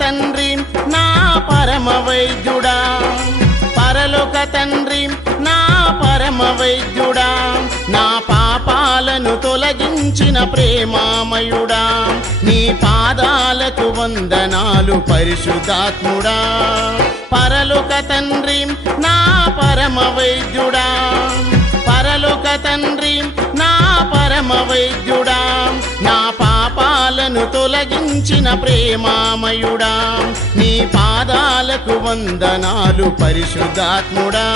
తండ్రి నా పరమ వైద్యుడా, పరలోక తండ్రి నా పరమ వైద్యుడా, నా పాపాలను తొలగించిన ప్రేమామయుడా, నీ పాదాలకు వందనాలు పరిశుద్ధాత్ముడా. పరలోక తండ్రి నా పరమ వైద్యుడా, పరలోక తండ్రి నా పరమ వైద్యుడా, నా పాపాలను తొలగించిన ప్రేమామయుడా, నీ పాదాలకు వందనాలు పరిశుద్ధాత్ముడా.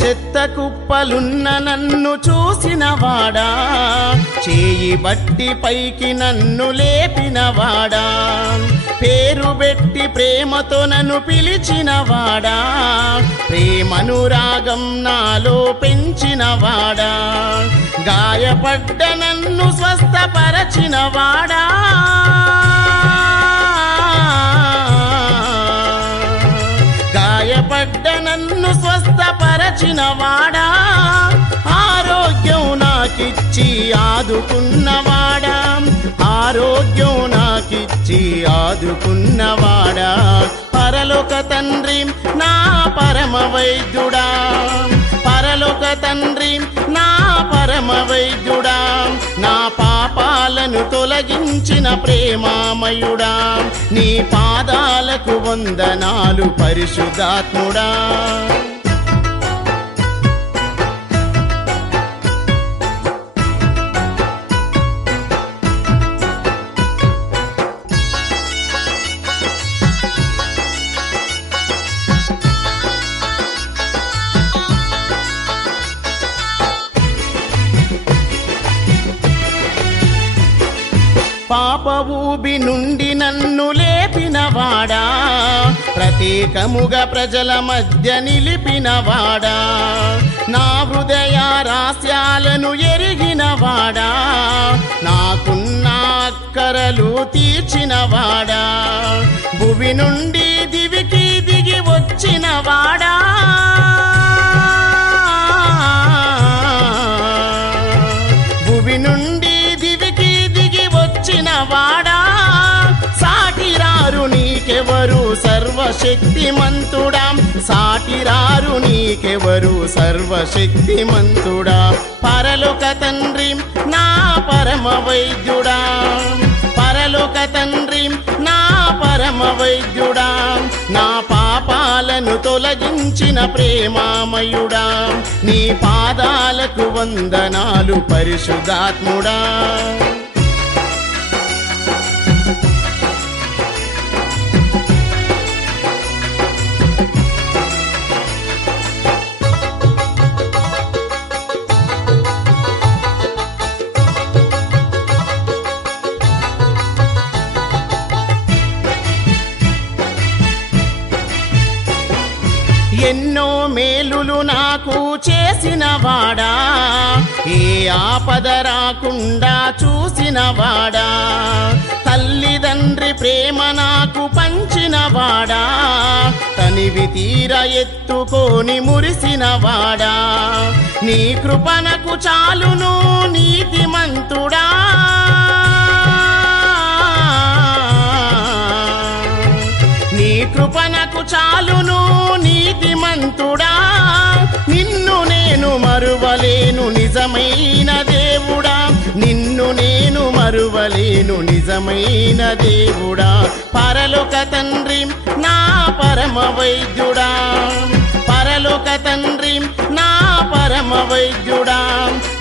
చెత్త కుప్పలున్న నన్ను చూసినవాడా, చేయి బట్టి పైకి నన్ను లేపినవాడా, పేరు పెట్టి ప్రేమతో నన్ను పిలిచినవాడా, ప్రేమనురాగం నాలో పెంచినవాడా, గాయపడ్డ నన్ను స్వస్థపరచినవాడా, గాయపడ్డ నన్ను స్వస్థపరచినవాడా, ఆరోగ్యం నాకిచ్చి ఆదుకున్నవాడా, ఆరోగ్యం నాకిచ్చి ఆదుకున్నవాడా, పరలోక తండ్రి నా పరమ వైద్యుడా, పరలోక తండ్రి నా పరమ వైద్యుడా, నా పాపాలను తొలగించిన ప్రేమామయుడా, నీ పాదాలకు వందనాలు పరిశుద్ధాత్ముడా. పాప ఊబి నుండి నన్ను లేపినవాడా, ప్రత్యేకముగా ప్రజల మధ్య నిలిపినవాడా, నా హృదయ రహస్యాలను ఎరిగినవాడా, నాకున్న అక్కరలు తీర్చినవాడా, భువి నుండి దివికి దిగి వచ్చినవాడా, భువి నుండి వాడా, సాటిరారు నీకెవరు సర్వశక్తిమంతుడా, సాటిరారు నీకెవరు సర్వశక్తిమంతుడా, పరలోక తండ్రి నా పరమ వైద్యుడా, పరలోక తండ్రి నా పరమ వైద్యుడా, నా పాపాలను తొలగించిన ప్రేమామయుడా, నీ పాదాలకు వందనాలు పరిశుద్ధాత్ముడా. ఎన్నో మేలులు నాకు చేసినవాడా, ఏ ఆపద రాకుండా చూసినవాడా, తల్లిదండ్రి ప్రేమ నాకు పంచినవాడా, తనివి తీర ఎత్తుకొని మురిసినవాడా, నీ కృపణకు చాలును నీతిమంతుడా, నీ కృపణకు చాలును నీతిమంతుడా, నిన్ను నేను మరువలేను నిజమైన దేవుడా, నిన్ను నేను మరువలేను నిజమైన దేవుడా, పరలోక తండ్రి నా పరమ వైద్యుడా, పరలోక తండ్రి నా పరమ వైద్యుడా,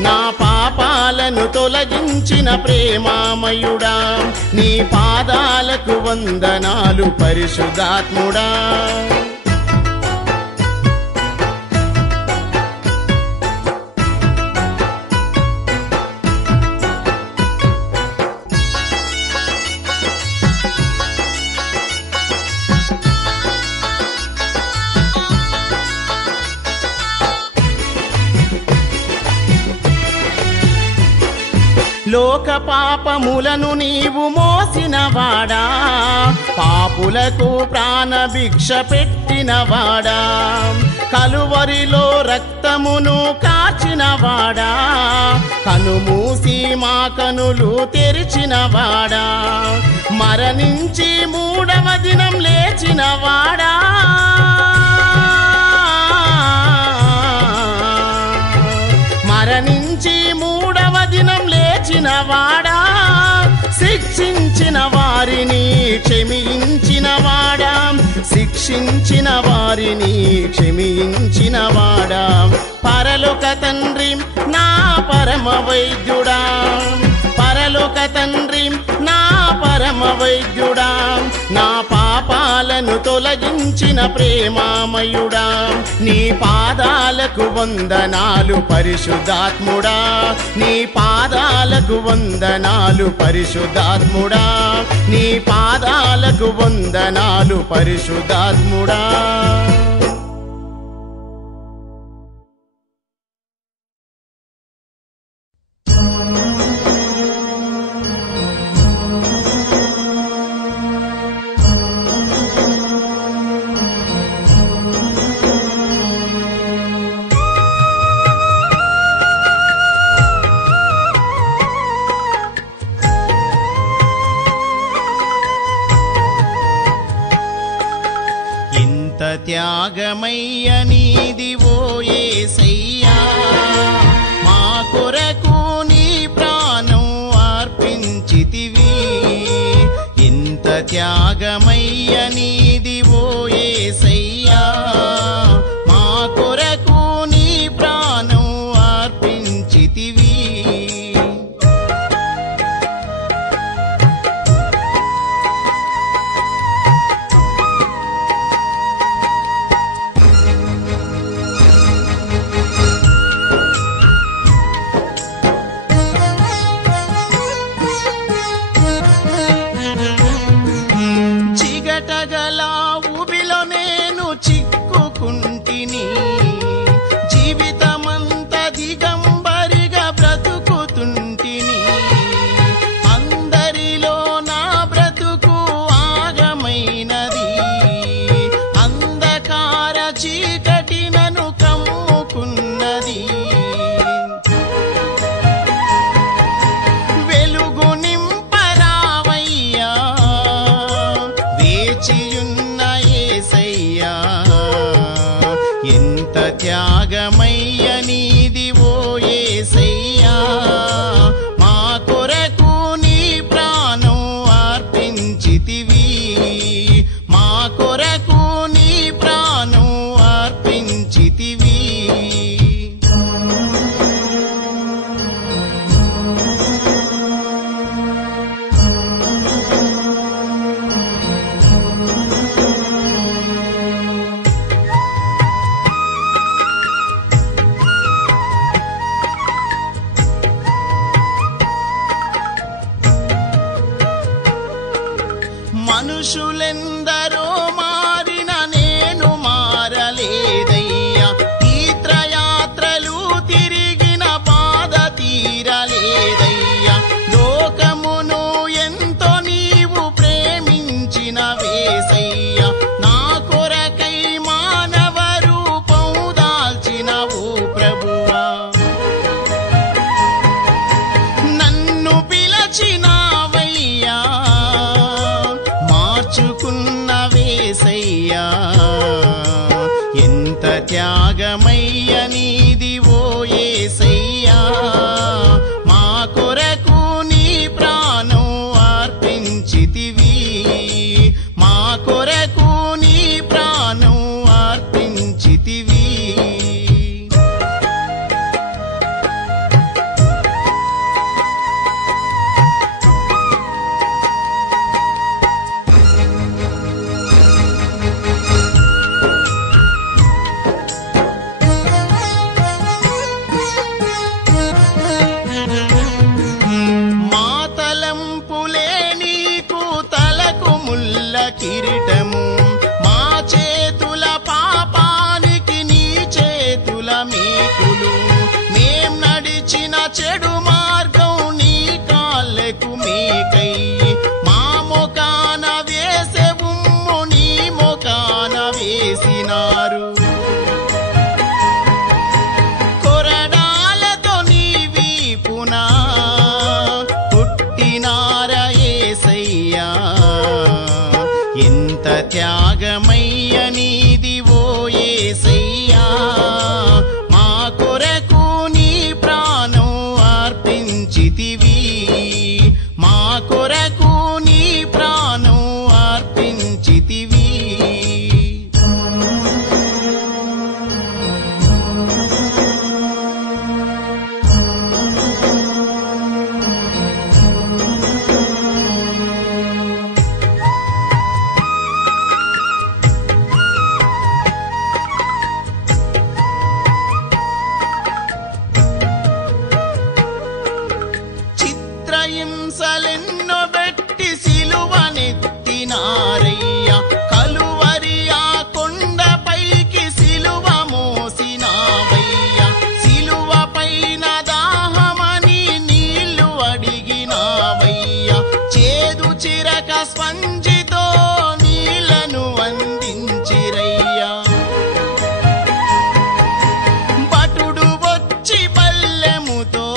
నా పాపాలను తొలగించిన ప్రేమామయుడా, నీ పాదాలకు వందనాలు పరిశుద్ధాత్ముడా. లోక పాపములను నీవు మోసినవాడా, పాపులకు ప్రాణభిక్ష పెట్టినవాడా, కలువరిలో రక్తమును కార్చినవాడా, కనుమూసి మా కనులు తెరిచినవాడా, మరణించి మూడవ దినం లేచినవాడా, మరణించి మూడవ దినం లేచినవాడా, శిక్షించిన వారిని క్షమించినవాడా, శిక్షించిన వారిని క్షమించినవాడా, పరలోక తండ్రి నా పరమ వైద్యుడా, పరలోక తండ్రి నా పరమ వైద్యుడా, నా పాపాలను తొలగించిన ప్రేమామయుడా, నీ పాదాలకు వందనాలు పరిశుద్ధాత్ముడా, నీ పాదాలకు వందనాలు పరిశుద్ధాత్ముడా, నీ పాదాలకు వందనాలు పరిశుద్ధాత్ముడా. త్యాగమయ్య నీది ఓ యేసయ్యా, మా కొరకు నీ ప్రాణం అర్పించితివి, ఇంత త్యాగమయ్య నీది ఓ యేసయ్యా, మా కొరకు నీ ప్రాణం అర్పించితివి. త్యాగమయ్య నీది ఓ యేసయ్యా, మా కొరకు నీ ప్రాణం అర్పించితివి, మా కొరకు నీ ప్రాణం అర్పించితివి. మనుషులెందరో మారిన నేను మారలేదయ్యా, తీర్థయాత్రలు తిరిగిన బాధ తీరలేదయ్యా, లోకమును ఎంతో నీవు ప్రేమించిన వేసయ్యా, నా కొరకై మానవ రూపం దాల్చినవు ప్రభువా, నన్ను పిలచినావయ్యా, మార్చుకున్న వేసయ్యా, ఎంత త్యాగమయ్య నీది ఓ యేసయ్యా, మా కొరకు నీ ప్రాణం అర్పించితివి, మా కొరకు నీ ప్రాణం అర్పించితివి. కిరీటము మా చేతుల పాపానికి నీ చేతుల మేకులు, మేం నడిచిన చెడు మార్గం నీ ఎంత త్యాగమయ్య నీది ఓ యేసయ్యా మా కొరకు నీ ప్రాణం అర్పించితివి మా కొరకు నీ ప్రాణం అర్పించితివి హింసలెన్నో బెట్టి సిలువనెత్తినారయ్యా కలువరి ఆ కొండపైకి సిలువ మోసినావయ్యా సిలువ పైన దాహమని నీళ్లు అడిగినావయ్యా చేదు చిరక స్పంజితో నీళ్లను అందించిరయ్యా భటుడు వచ్చి పల్లెముతో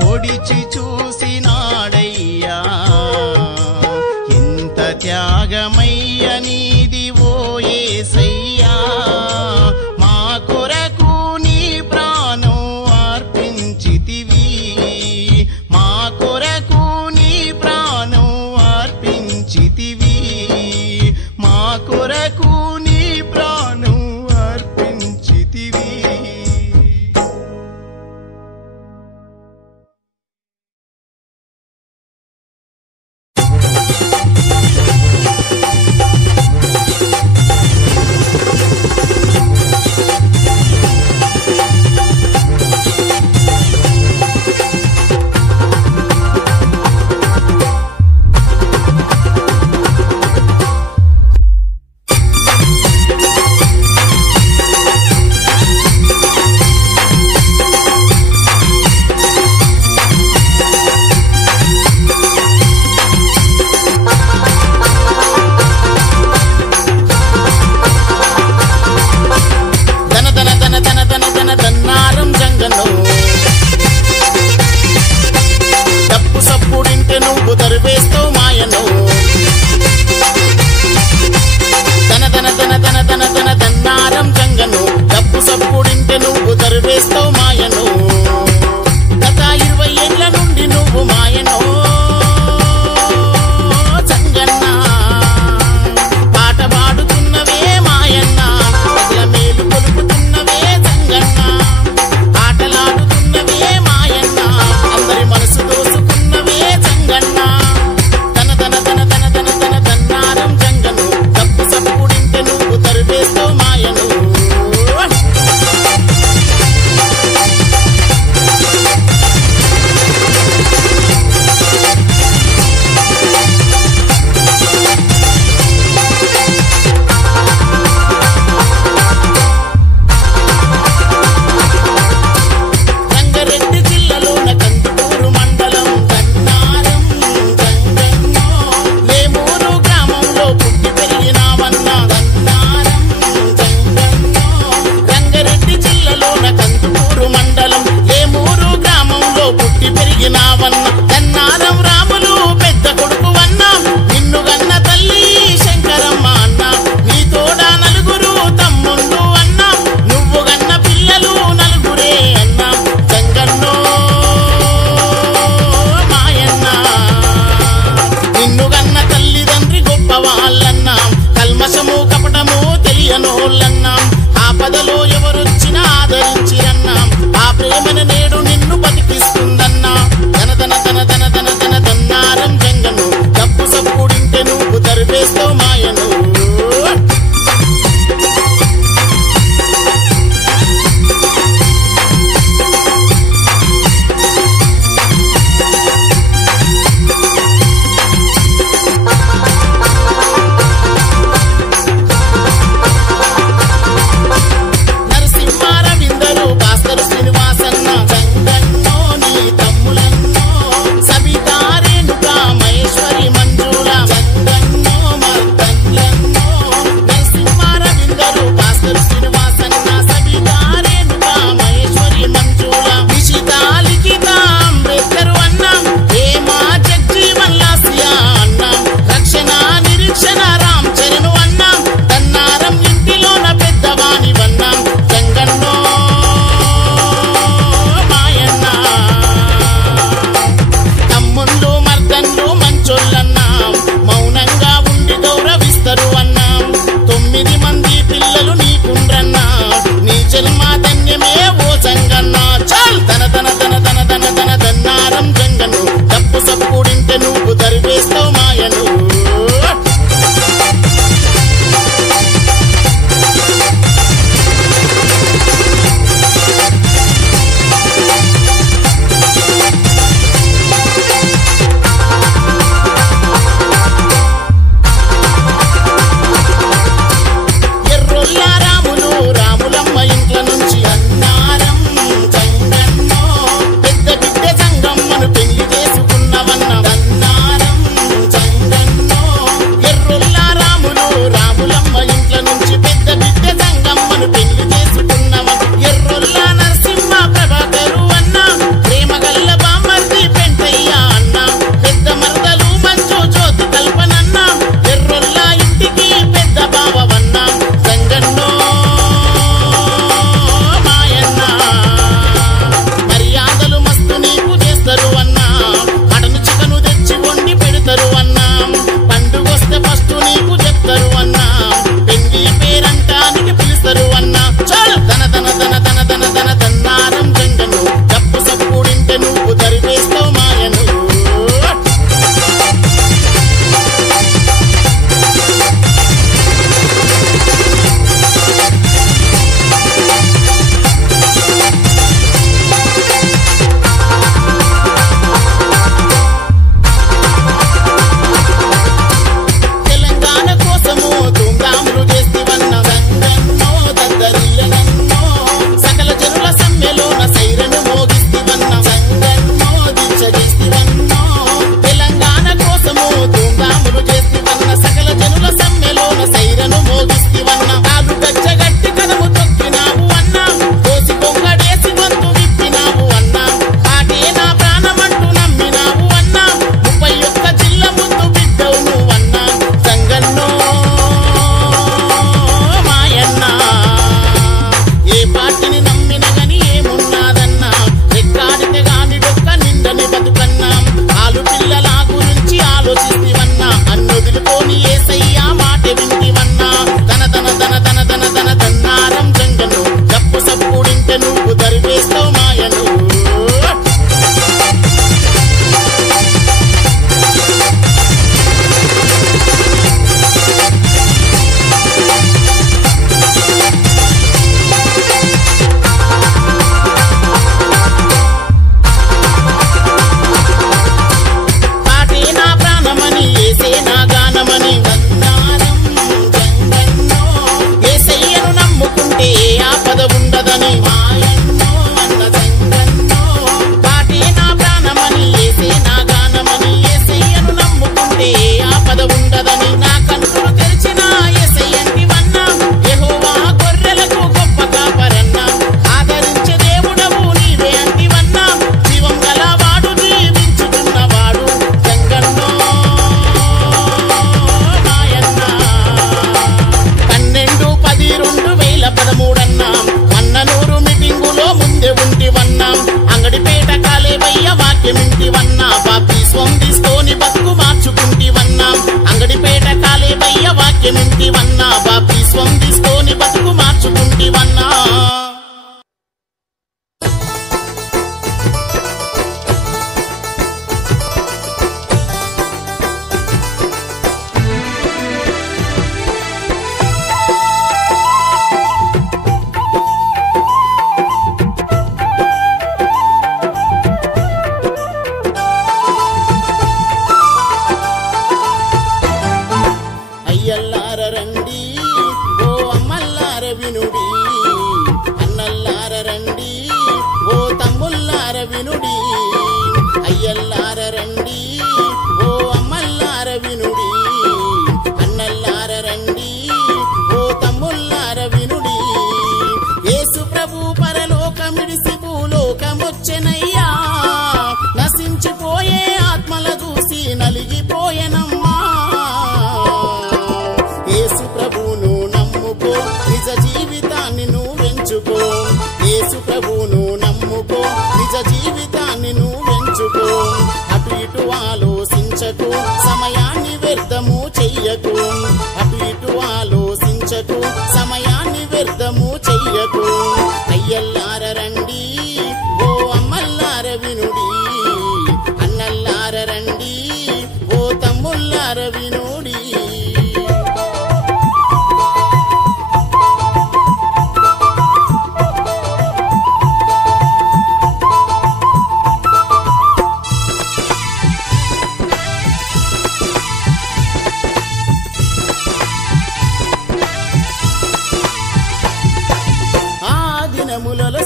పొడిచి చూసినాడయ్యా ఎంత త్యాగమయ్య నీది ఓ యేసయ్యా మా కొరకు నీ ప్రాణం అర్పించితివి మా కొరకు నీ ప్రాణం అర్పించితివి మా కొరకు నీ ప్రాణం అర్పించితివి మేలుకో అటు ఇటు ఆలోచించకు సమయాన్ని వ్యర్థము చెయ్యకు అటు ఇటు ఆలోచించకు సమయాన్ని వ్యర్థము చెయ్యకు అయ్యల్లార రండి ఓ అమ్మల్లార వినుడి అన్నల్లార రండి ఓ తమ్ముల్లార వినుడి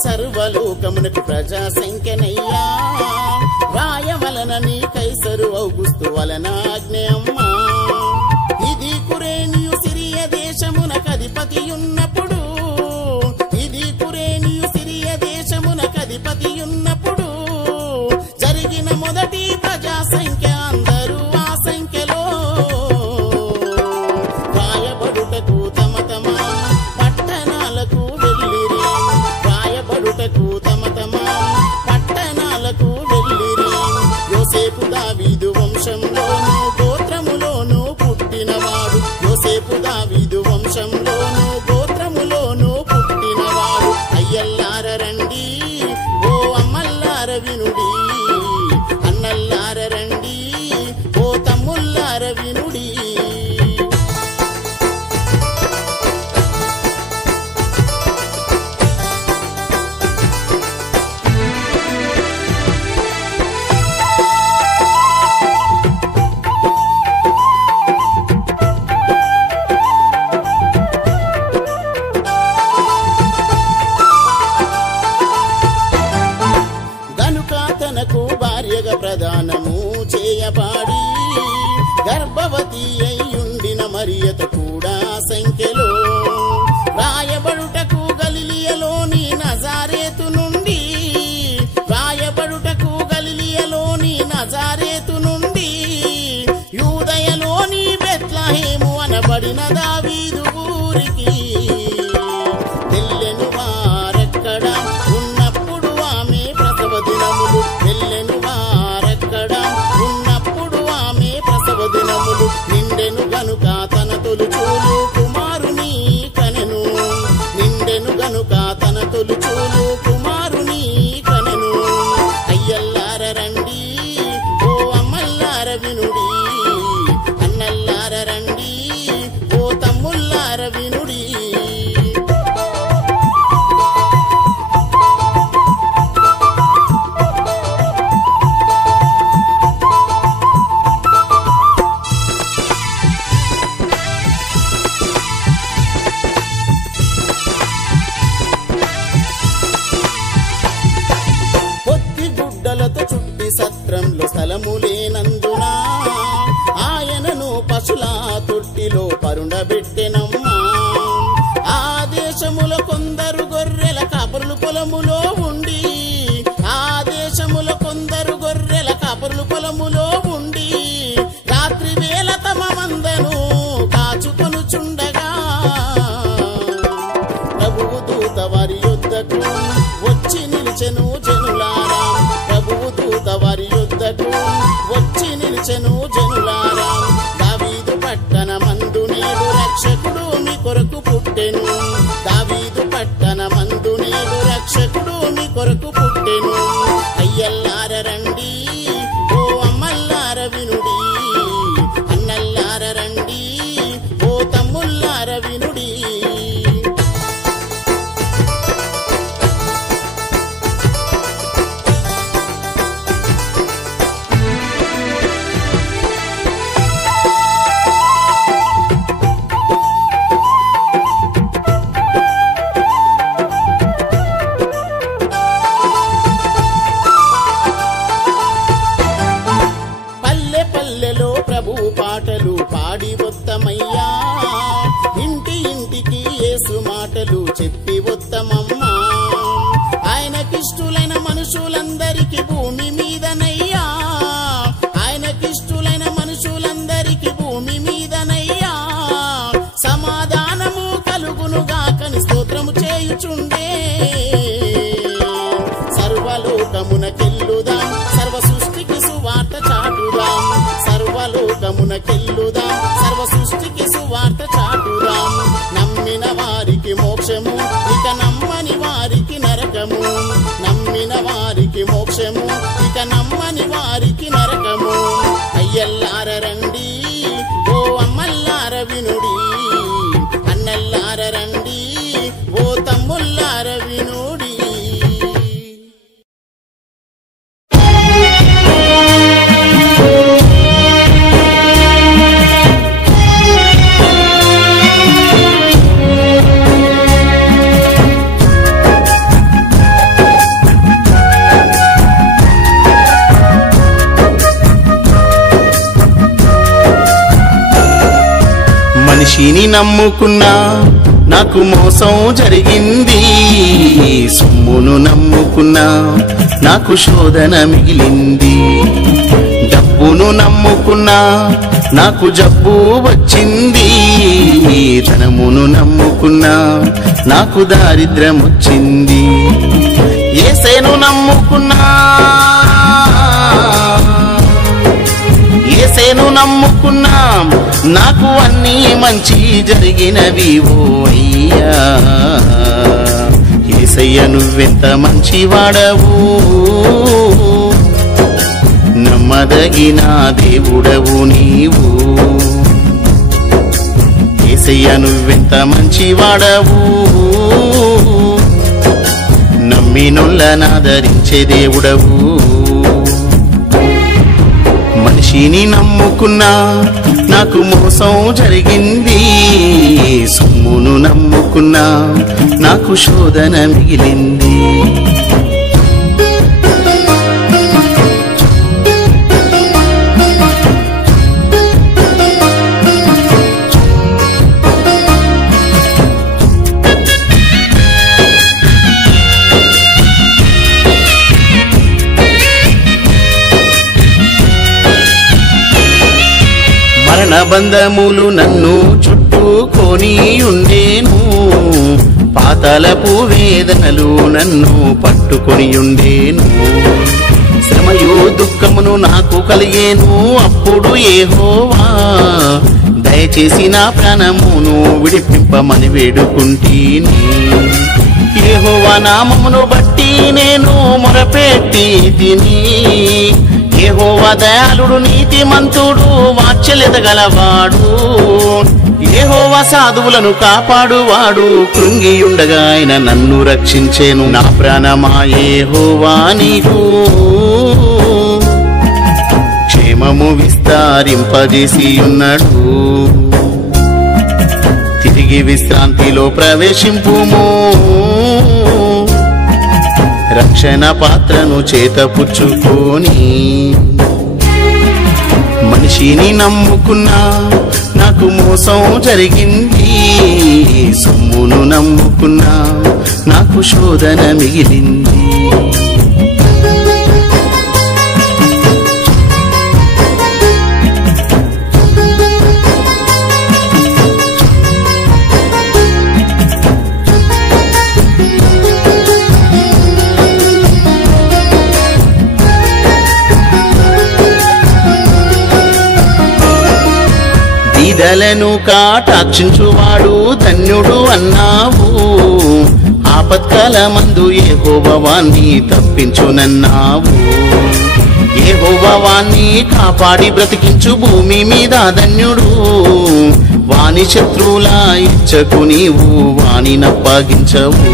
సర్వలోకమునకు ప్రజా సంఖ్యనయ్యా రాయవలన నీ కైసరు ఔగుస్తు వలన ఆజ్ఞయమ్మా ఇది కురేనియు సిరియ దేశమునకధిపతియున్నప్పుడు ఇది కురేనియు సిరియ దేశమునకధిపతియున్నప్పుడు జరిగిన మొదటి ప్రజా సంఖ్య అందరూ ఆ సంఖ్యలో రాయబడుటకు తమ తమ పట్టణాలకు వెళ్ళిరి తమ తమ పట్టణాలకు వెళ్ళిరి యోసేపు దావీదు వంశంలోను గోత్రములోను పుట్టినవాడు యోసేపు దావీదు వంశంలోను గోత్రములోను పుట్టినవాడు అయ్యల్లార రండి ఓ అమ్మల్లార వినుడి అన్నల్లార రండి ఓ తమ్ముల్లార వినుడి ప్రదానము చేయబాడి గర్భవతి అయ్యుండిన మరియత కూడా సంఖ్యలో రాయబడుటకు గలిలియలోని నజారేతు నుండి రాయబడుటకు గలిలియలోని నజారేతు నుండి యూదయలోని బెత్లెహేము అనబడిన దావీదు ఊరికి వెళ్ళెను వారక్కడ ఉన్నప్పుడు ఆమె ప్రసవ దినములు వెళ్ళెను ఉన్నప్పుడు ఆమె ప్రసవ దినములు నిండెను గనుక తన తొలుచూలు కుమారుని కనెను నిండెను గనుక తన తొలుచూలు కుమారుని కనెను అయ్యల్లార రండి ఓ అమ్మల్లార వినుడి అన్నల్లార రండి ఓ తమ్ముల్లార వినుడి సత్రంలో స్థలము లేనందున ఆయనను పశుల తొట్టిలో పరుండబెట్టెనమ్మా ఆ దేశముల కొందరు గొర్రెల కాపరులు పొలములో ఉండి ఆ దేశముల కొందరు గొర్రెల కాపరులు పొలములో ఉండి రాత్రి వేళ తమ మందను కాచుకొనుచుండగా ప్రభువు దూత వారి యొద్దకు వచ్చి నిలిచెను జనులారా ప్రభువు దూత వారి యొద్దకు వచ్చి నిలిచెను జనులారా దావీదు పట్టణమందు నేడు రక్షకుడు మీ కొరకు పుట్టెను దావీదు పట్టణమందు నేడు రక్షకుడు మీ కొరకు పుట్టెను అయ్యల్లార రండి ఓ అమ్మల్లార వినుడి అన్నల్లార రండి ఓ తమ్ముల్లార వినుడి పాటలు పాడి వత్తమయ్యా ఇంటి ఇంటికి యేసు మాటలు చెప్పి వత్తమమ్మా ఆయనకిష్టులైన మనుషులందరికీ భూమి మీదనయ్యా ఆయనకిష్టులైన మనుషులందరికీ భూమి మీదనయ్యా సమాధానము కలుగునుగాకని స్తోత్రము చేయుచుండే సర్వలోకమునకెల్లుదాం సర్వ సృష్టి మనిషిని నమ్ముకున్నా నాకు మోసం జరిగింది, సొమ్మును నమ్ముకున్నా నాకు శోధన మిగిలింది, డబ్బును నమ్ముకున్నా నాకు జబ్బు వచ్చింది, ధనమును నమ్ముకున్నా నాకు దారిద్ర్యం వచ్చింది. యేసేను నమ్ముకున్నా యేసేను నమ్ముకున్నా నాకు అన్నీ మంచి జరిగినవి ఓ అయ్యా. యేసయ్య నువ్వెంత మంచివాడవు, నమ్మదగిన దేవుడవు నీవు. యేసయ్య నువ్వెంత మంచివాడవు, నమ్మినొల్లనాదరించే దేవుడవు. మనిషిని నమ్ముకున్నా నాకు మోసం జరిగింది, సొమ్మును నమ్ముకున్నా నాకు శోధన మిగిలింది. మరణబంధములు నన్ను చుట్టుకొని ఉండేను, పాతాళపు వేదనలు నన్ను పట్టుకొని ఉండేను. శ్రమయు దుఃఖమును నాకు కలిగేను, అప్పుడు యెహోవా దయచేసి నా ప్రాణమును విడిపింపమని వేడుకుంటీని. యెహోవా నామమును బట్టి నేను మొరపెట్టి తిని, యెహోవా దయాళుడు నీతిమంతుడు వాత్సల్యత గలవాడు, యెహోవా సాధువులను కాపాడువాడు, కృంగియుండగా ఆయన నన్ను రక్షించేను. నా ప్రాణమా యెహోవా నీకు క్షేమము విస్తారింపజేసి ఉన్నాడు. తిరిగి విశ్రాంతిలో ప్రవేశింపుము, రక్షణ పాత్రను చేతపుచ్చుకొని. మనిషిని నమ్ముకున్నా నాకు మోసం జరిగింది, సొమ్మును నమ్ముకున్నా నాకు శోధన మిగిలింది. బీదలను కాటాక్షించువాడు ధన్యుడు అన్నావు, ఆపత్కాలమందు యెహోవాని తప్పించునన్నావు. యెహోవాని కాపాడి బ్రతికించు భూమి మీద ధన్యుడు, వాని శత్రువుల ఇచ్చకు నీవు వాని నప్పగించవు.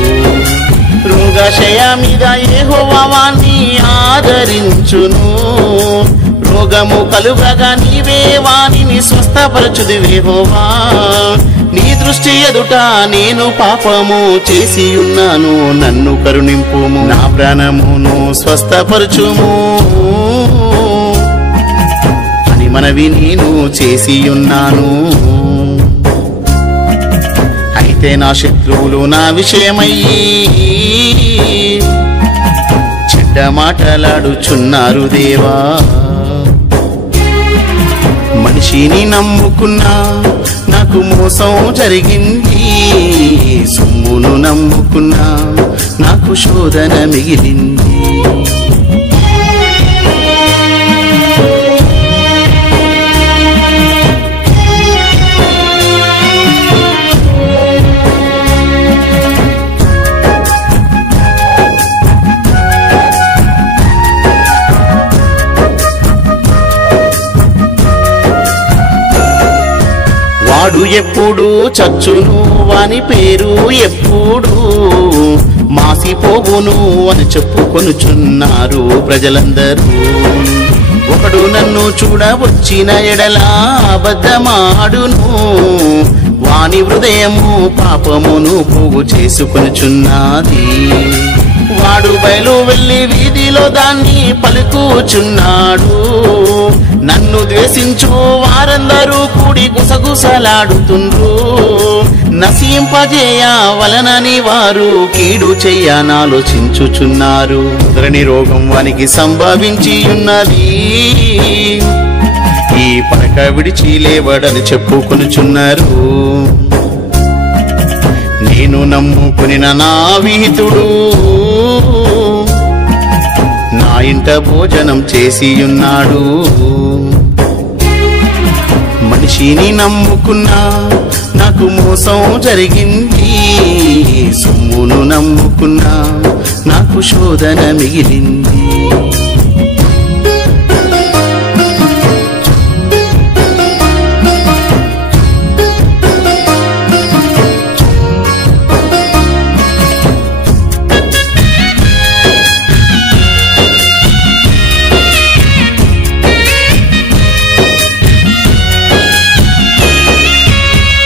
రోగశయ మీద యెహోవాని ఆదరించును, రోగము కలుగగా నీవే వానిని స్వస్థపరచుదివి యెహోవా. నీ దృష్టి ఎదుట నేను పాపము చేసి ఉన్నాను, నన్ను కరుణింపుము, నా ప్రాణమును స్వస్థపరచుము అని మనవి నేను చేసి ఉన్నాను. అయితే నా శత్రువులు నా విషయమయ్యి చెడ్డ మాటలాడుచున్నారు దేవా. మనిషిని నమ్ముకున్నా నాకు మోసం జరిగింది, సొమ్మును నమ్ముకున్నా నాకు శోధన మిగిలింది. వాడు ఎప్పుడు చచ్చును, వాని పేరు ఎప్పుడు మాసిపోవును అని చెప్పుకొనుచున్నారు ప్రజలందరూ. ఒకడు నన్ను చూడవచ్చిన ఎడల అబద్ధమాడును, వాని హృదయము పాపమును పోగు చేసుకొనుచున్నది. వాడు బయలు వెళ్ళి వీధిలో దాన్ని పలుకుచున్నాడు, నన్ను ద్వేషించు వారందరూ కూడి గుసగుసలాడుచున్నారు. ఊసలాడుతుండ్రు. నశింపజేయవలనని వారు కీడు చెయ్యనాలోచించుచున్నారు. ముద్రని రోగం వానికి సంభవించి ఉన్నది, ఈ పడక విడిచి లేవడని చెప్పుకొనుచున్నారు. నేను నమ్ముకునిన నా విహితుడు నా ఇంట భోజనం చేసి ఉన్నాడు. మనిషిని నమ్ముకున్నా నాకు మోసం జరిగింది, సొమ్మును నమ్ముకున్నా నాకు శోధన మిగిలింది.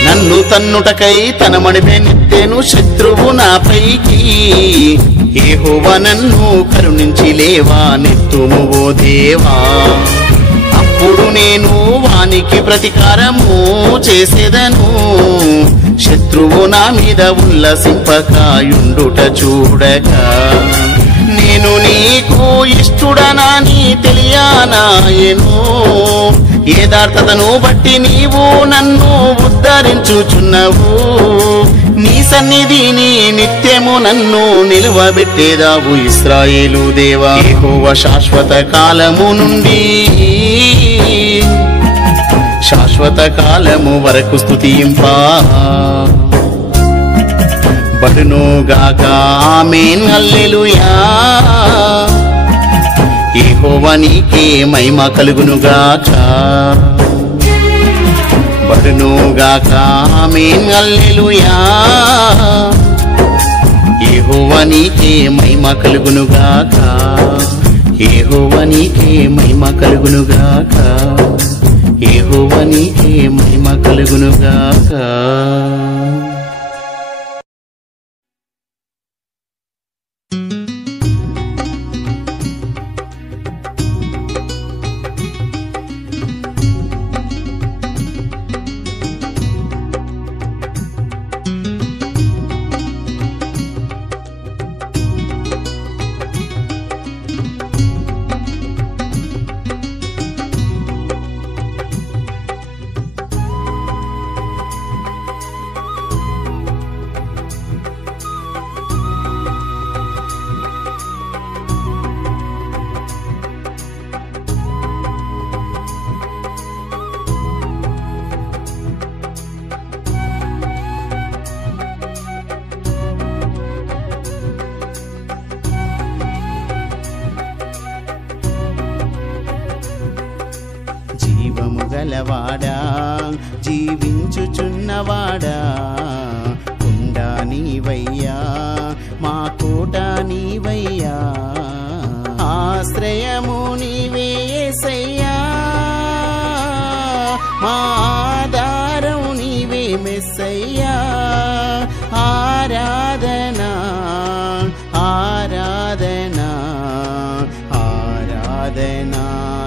నన్ను తన్నుటకై తన మడిమే నెత్తెను శత్రువు నాపైకి. యెహోవా నన్ను కరుణించి లేవా నెత్తుము ఓ దేవా. అప్పుడు నేను వానికి ప్రతీకారము చేసేదను, శత్రువు నా మీద ఉల్లసింపకాయుండుట చూడగా. నేను నీకు ఇష్టుడనాని తెలియనాయెను, యథార్థతను బట్టి నీవు నన్ను ఉద్ధరించుచున్నవు. నీ సన్నిధిని నిత్యము నన్ను నిలువబెట్టేదావు ఇశ్రాయేలు దేవా. యెహోవా శాశ్వత కాలము నుండి శాశ్వత కాలము వరకు స్తుతింపా బడునుగాక. ఆమేన్ హల్లెలూయా. యెహోవా నీకే మహిమ కలుగునుగాక. బడునుగాక. ఆమేన్ హల్లెలూయా. యెహోవా నీకే మహిమ కలుగునుగాక. యెహోవా నీకే మహిమ కలుగునుగాక. యెహోవా నీకే మహిమ కలుగునుగాక. జీవము గలవాడా జీవించుచున్నవాడా, కుండా నీవయ్యా మా కోట నీవయ్యా. ఆశ్రయము నీవే యేసయ్యా, మా ఆధారం నీవే మెస్సయ్యా. ఆరాధనా ఆరాధనా ఆరాధనా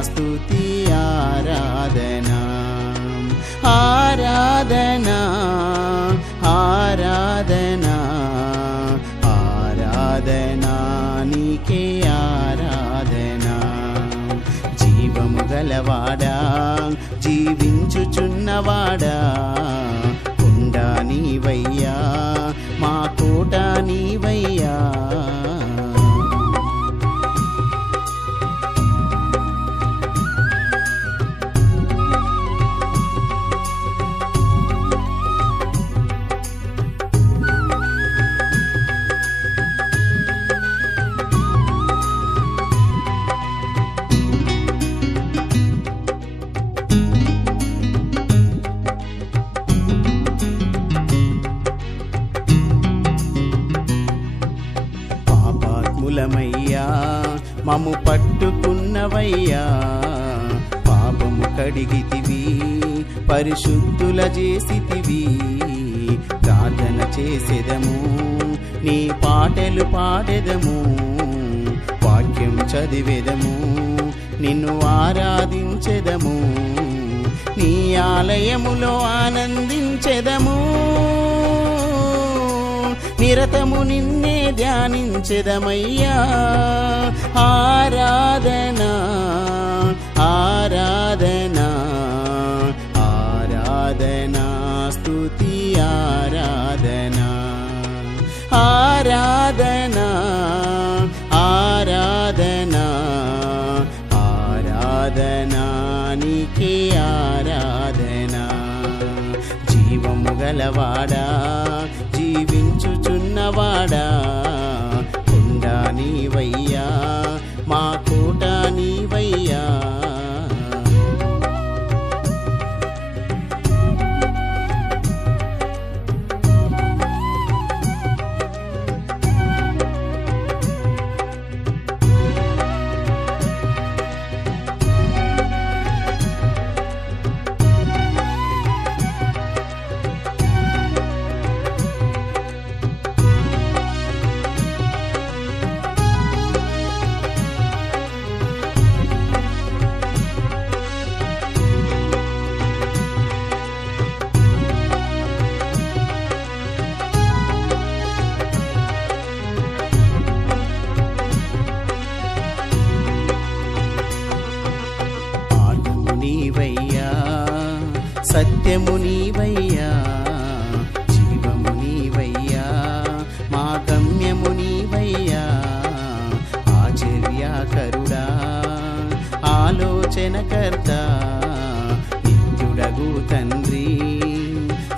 స్తుతి ఆరాధనా. ఆరాధనా ఆరాధనా ఆరాధనా నీకే ఆరాధనా. జీవము గలవాడా జీవించుచున్నవాడా, కుండా నీవయ్యా మా కోట నీవయ్యా. పాపాత్ములమయ్యా మము పట్టుకున్నవయ్యా, పాపము కడిగితివి పరిశుద్ధుల చేసితివి. ప్రార్థన చేసెదము నీ పాటలు పాడెదము, వాక్యం చదివెదము నిన్ను ఆరాధించెదము. నీ ఆలయములో ఆనందించెదము, నిరతము నిన్నే ధ్యానించెదమయ్యా. ఆరాధనా ఆరాధనా ఆరాధనా స్తుతి ఆరాధనా ఆరాధనా ఆరాధనా ఆరాధనా నీకే ఆరాధనా. జీవము గలవాడా జీవించుచున్నవాడా కొండ నీవయ్యా మా కోట నీవయ్యా. సత్యము నీవయ్యా, జీవము నీవయ్యా, మా గమ్యము నీవయ్యా. ఆశ్చర్యకరుడా ఆలోచనకర్త నిత్యుడగు తండ్రి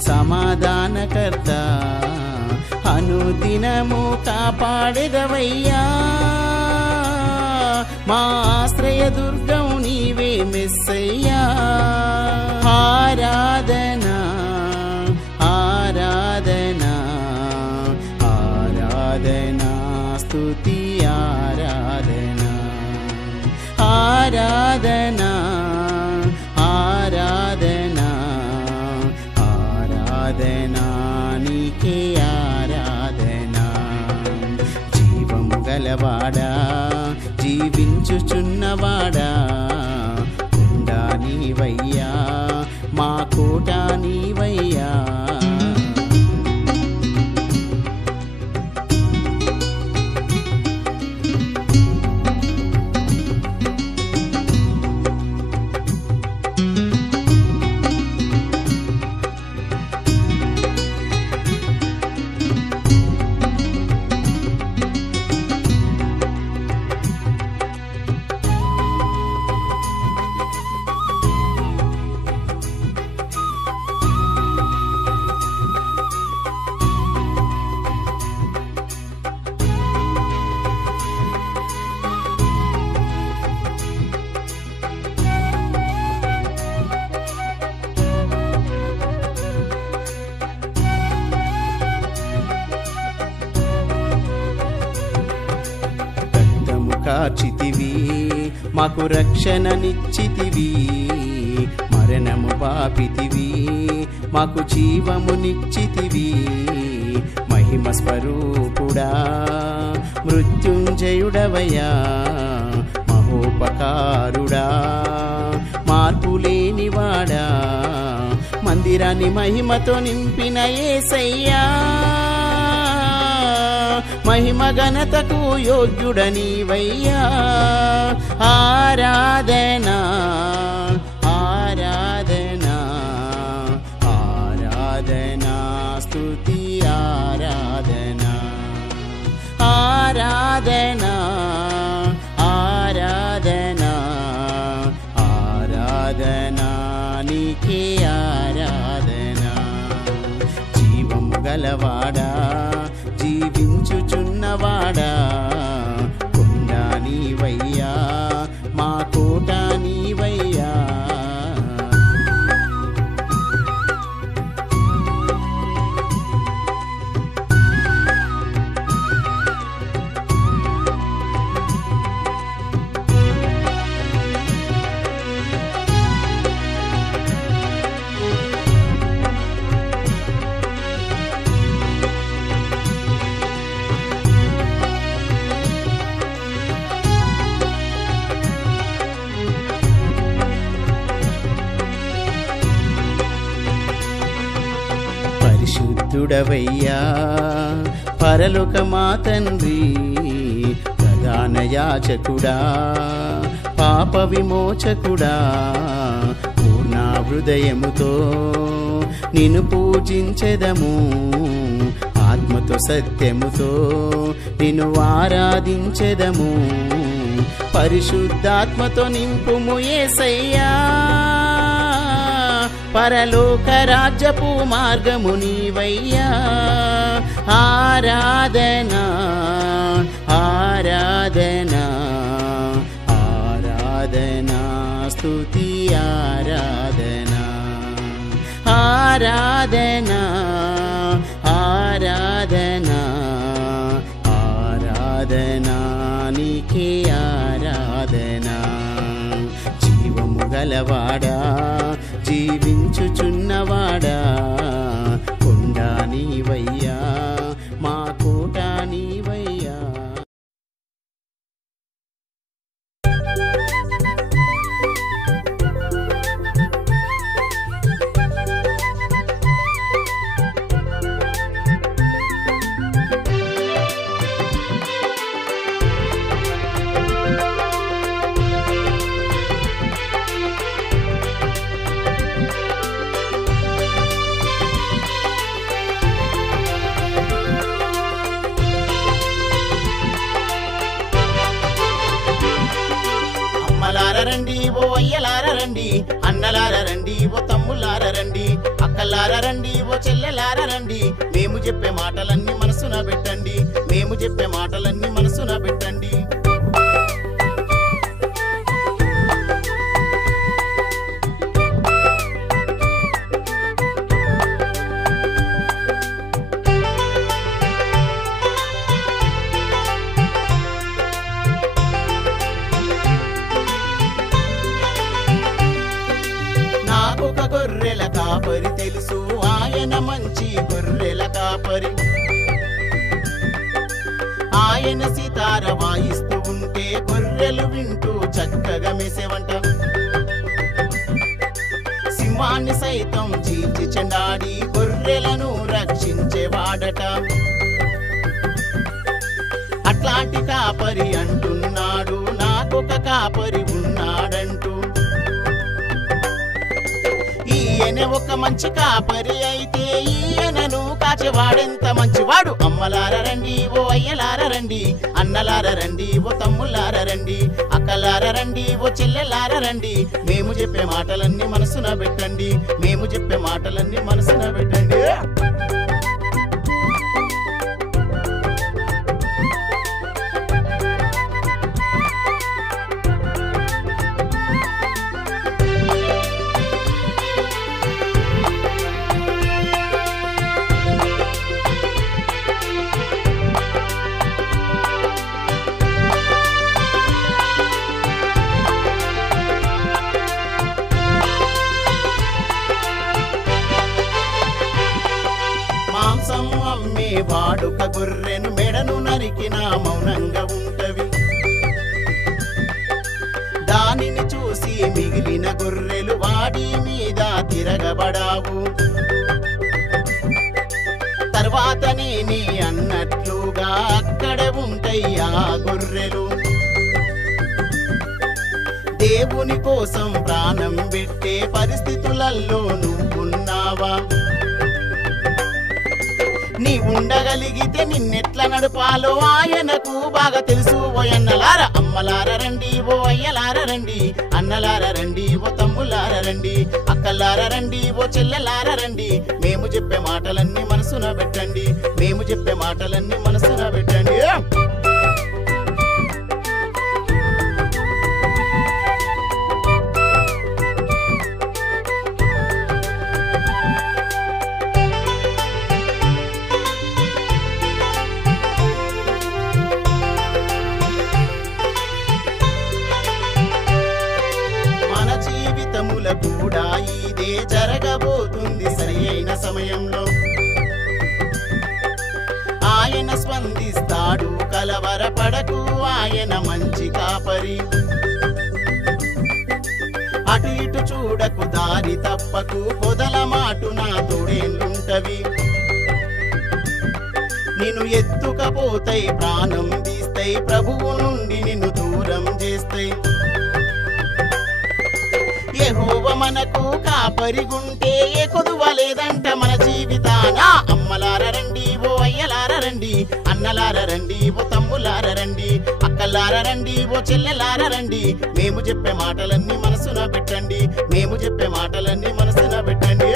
సమాధానకర్త అనుదినము కాపాడెదవయ్యా. మా ఆశ్రయ దుర్గం నీవే మెస్సయ్యా. ఆరాధనా ఆరాధనా ఆరాధనా స్తుతి ఆరాధనా ఆరాధనా ఆరాధనా ఆరాధనా నీకే ఆరాధనా. జీవము గలవాడా జీవించుచున్నవాడా కొండ నీవయ్యా మా కోట నీవయ్యా. కార్చితివి మాకు రక్షణనిచ్చితివి, మరణము పాపితివి మాకు జీవమునిచ్చితివి. మహిమ స్వరూపుడా మృత్యుంజయుడవయ్యా, మహోపకారుడా మార్పులేనివాడా, మందిరాన్ని మహిమతో నింపిన యేసయ్యా. మహిమ ఘనతకు యోగ్యుడనీవయ్యా. ఆరాధనా ఆరాధనా ఆరాధనా స్తుతి ఆరాధనా ఆరాధనా ఆరాధనా ఆరాధనా నీకే ఆరాధనా. జీవము గలవాడా జీవించుచున్నవాడా కొండ నీవయ్యా మా కోట నీవయ్యా. పరిశుద్ధుడవయ్యా పరలోక మా తండ్రి ప్రధాన యాజకుడా పాప విమోచకుడా పూర్ణ హృదయముతో నిన్ను పూజించెదము ఆత్మతో సత్యముతో నిన్ను ఆరాధించెదము పరిశుద్ధాత్మతో నింపుము యేసయ్యా పరలోక రాజ్యపు మార్గము నీవయ్యా ఆరాధనా ఆరాధనా ఆరాధనా స్తుతి ఆరాధనా ఆరాధనా ఆరాధనా ఆరాధనా నీకే ఆరాధనా జీవము గలవాడా జీవించుచున్నవాడా కొండా నీవయ్యా మా కోట నీవయ్యా రండి ఓ అయ్యలార రండి అన్నలార రండి ఓ తమ్ములార రండి అక్కలార రండి ఓ చెల్లెలార రండి మేము చెప్పే మాటలన్నీ మనసున పెట్టండి మేము చెప్పే మాటలన్నీ మనసున పెట్టండి గొర్రెల కాపరి తెలుసు ఆయన మంచి గొర్రెల కాపరి ఆయన సితార వాయిస్తూ ఉంటే గొర్రెలు వింటూ చక్కగా మెసేవంట సింహాన్ని సైతం చీల్చి చెండాడి గొర్రెలను రక్షించేవాడట అట్లాంటి కాపరి అంటున్నాడు నాకొక కాపరి ఉన్నాడంటూ ఈయన ఒక మంచి కాపరి అయితే ఈయనను కాచేవాడెంత మంచివాడు అమ్మలార రండి ఓ అయ్యలార రండి అన్నలార రండి ఓ తమ్ములార రండి అక్కలార రండి ఓ చెల్లెలార రండి మేము చెప్పే మాటలన్నీ మనసున పెట్టండి మేము చెప్పే మాటలన్నీ మనసున పెట్టండి వాడుక గొర్రెను మెడను నరికిన మౌనంగా ఉంటవి దానిని చూసి మిగిలిన గొర్రెలు వాడి మీద తిరగబడావు తర్వాత నేనే అన్నట్లుగా అక్కడ ఉంటాయ్యా గొర్రెలు దేవుని కోసం ప్రాణం పెట్టే పరిస్థితులలో నువ్వున్నావా నీ ఉండగలిగితే నిన్నెట్లా నడపాలో ఆయనకు బాగా తెలుసు ఓ అన్నలార అమ్మలార రండి ఓ అయ్యలార రండి అన్నలార రండి ఓ తమ్ములార రండి అక్కలార రండి ఓ చెల్లెలార రండి మేము చెప్పే మాటలన్నీ మనసున పెట్టండి మేము చెప్పే మాటలన్నీ మనసున పెట్టండి కూడా ఇదే జరగబోతుంది సరైన సమయంలో ఆయన స్పందిస్తాడు కలవరపడకు ఆయన మంచి కాపరి అటు ఇటు చూడకు దారి తప్పకు పొదల మాటు నా తోడేళ్ళుంటవి ఎత్తుకపోతాయి, ప్రాణం తీస్తాయి, ప్రభువు నుండి నిన్ను దూరం చేస్తాయి. యెహోవా మనకు కాపరిగుంటే ఏ కొదువ లేదంట మన జీవితాన. అమ్మలార రండి, ఓ అయ్యలార రండి, అన్నలార రండి, ఓ తమ్ములార రండి, అక్కలార రండి, ఓ చెల్లెలార రండి. మేము చెప్పే మాటలన్నీ మనసున పెట్టండి, మేము చెప్పే మాటలన్నీ మనసున పెట్టండి.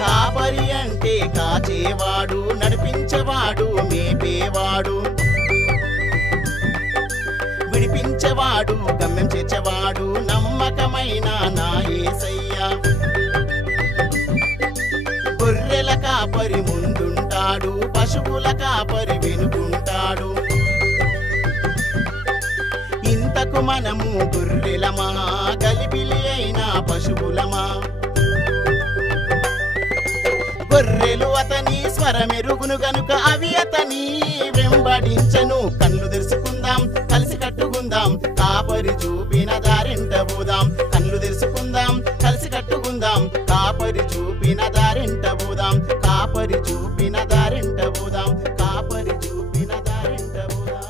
కాపరి అంటే కాచేవాడు, నడిపించేవాడు, మేపేవాడు, విడిపించేవాడు, గమ్యం చేర్చేవాడు, నమ్మకమైన నా యేసయ్యా. గొర్రెల కాపరి ముందుంటాడు, పశువుల కాపరి వెనుకుంటాడు. ఇంతకు మనము గొర్రెలమా, గలిబిలి అయిన పశువులమా? గొర్రెలు అతని స్వరమెరుగును గనుక అవి అతని వెంబడించను. కళ్ళు తెరుచుకుందాం, కలిసి కట్టుకుందాం, కాపరి చూపిన దారింట పోదాం. కళ్ళు తెరుచుకుందాం, కలిసి కట్టుకుందాం, కాపరి చూపిన దారింట పోదాం. కాపరి చూపిన దారింట పోదాం, కాపరి చూపిన దారింట పోదాం.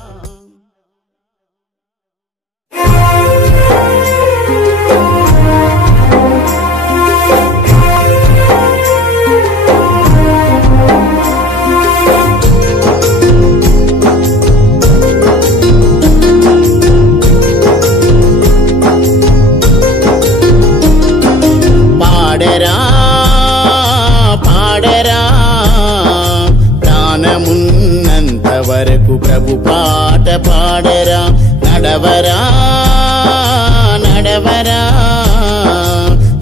పాడరా పాడరా ప్రాణమున్నంత వరకు ప్రభు పాట పాడరా. నడవరా నడవరా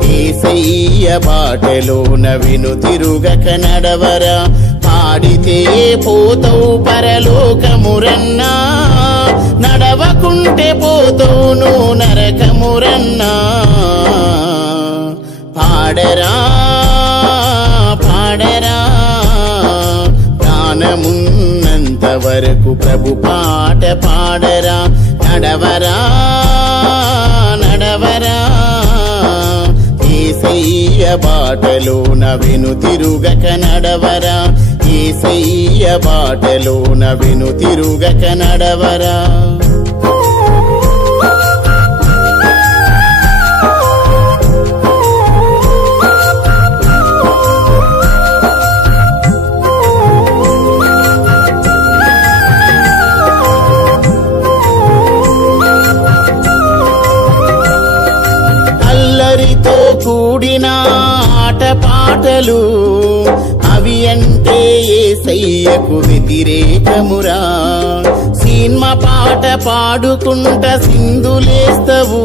యేసయ్య బాటలోన వెనుతిరుగక నడవరా. పాడితే పోతవు పరలోకమురన్నా, నడవకుంటే పోతవును నరకమురన్నా. పాడరా పాడరా ప్రాణమున్నంత వరకు ప్రభు పాట పాడరా. నడవరా నడవరా యేసయ్య బాటలోన వెనుతిరుగక నడవరా. యేసయ్య బాటలోన వెనుతిరుగక నడవరా. అల్లరితో కూడిన ఆటపాటలు అవి అంటే యేసయ్యకు వ్యతిరేకమురా. సినిమా పాట పాడుకుంట సింధులేస్తవు,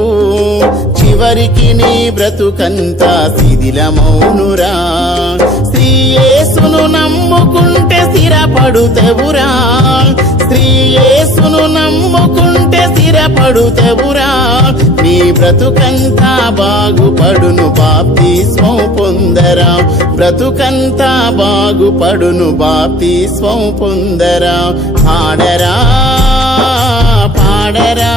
చివరికి నీ బ్రతుకంతా శిథిలమౌనురా. శ్రీ యేసును నమ్ముకుంటే స్థిరపడుతవురా, శ్రీ యేసును నమ్ముకుంటే స్థిరపడుతవురా. నీ బ్రతుకంతా బాగుపడును బాప్తిస్మం పొందరా. బ్రతుకంతా బాగుపడును బాప్తిస్మం పొందరా. పాడరా పాడరా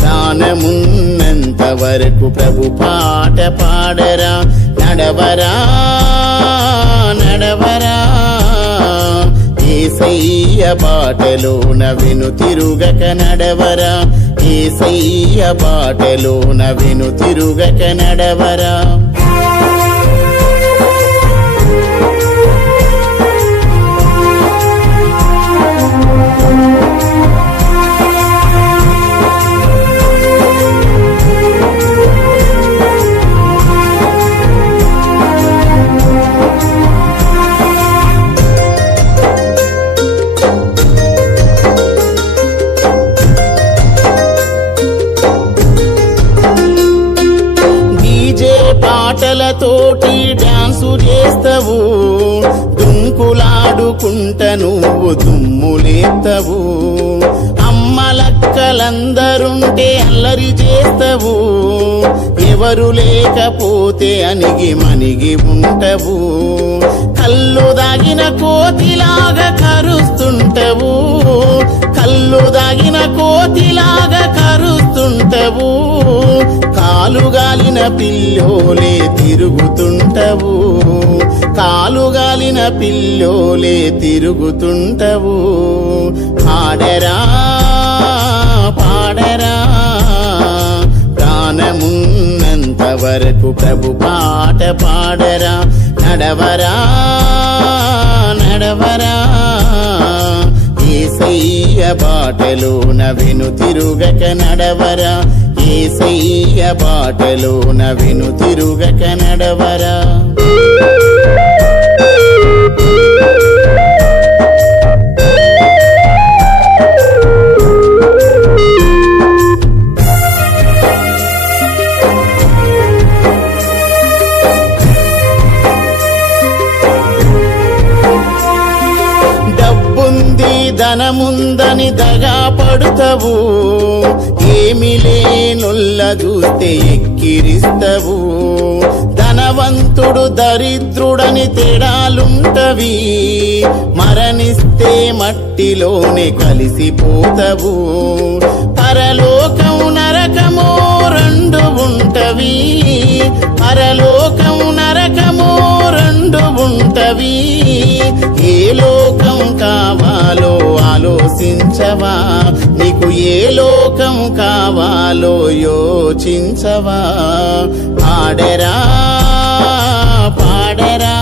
ప్రాణమున్నంత వరకు ప్రభు పాట పాడరా. నడవరా నడవరా యేసయ్య బాటలోన వెనుతిరుగక నడవరా. యేసయ్య బాటలోన వెనుతిరుగక నడవరా. పాటలతోటి డాన్సు చేస్తవు, దుంకులాడు ఆడుకుంట నువ్వు దుమ్ములేత్తవు, అమ్మలక్కలందరుంటే అల్లరి చేస్తవు, ఎవరు లేకపోతే అణిగి మణిగి ఉంటవు, కళ్ళు దాగిన కోతిలాగా కరుస్తుంటవు, కళ్ళు దాగిన కోతిలాగా కరుస్తుంటవు, కాలుగాలిన పిల్లోలే తిరుగుతుంటవు, కాలుగాలిన పిల్లోలే తిరుగుతుంటవు. పాడరా పాడరా ప్రాణమున్నంత వరకు ప్రభు పాట పాడరా, నడవరా నడవరా యేసయ్య బాటలోన వెనుతిరుగక నడవరా, యేసయ్య బాటలోన వెనుతిరుగక నడవరా. ధనముందని దగా పడుతవు, ఏమి లేనొల్ల చూస్తే ఎక్కిరిస్తవు, ధనవంతుడు దరిద్రుడని తేడాలుంటవి, మరణిస్తే మట్టిలోనే కలిసిపోతవు, పరలోకం నరకము రెండు ఉంటవి, పరలోకం నరకము రెండు ఉంటవి, ఏ లోకం కావాలో ఆలోచించవా, నీకు ఏ లోకం కావాలో యోచించవా. పాడరా పాడరా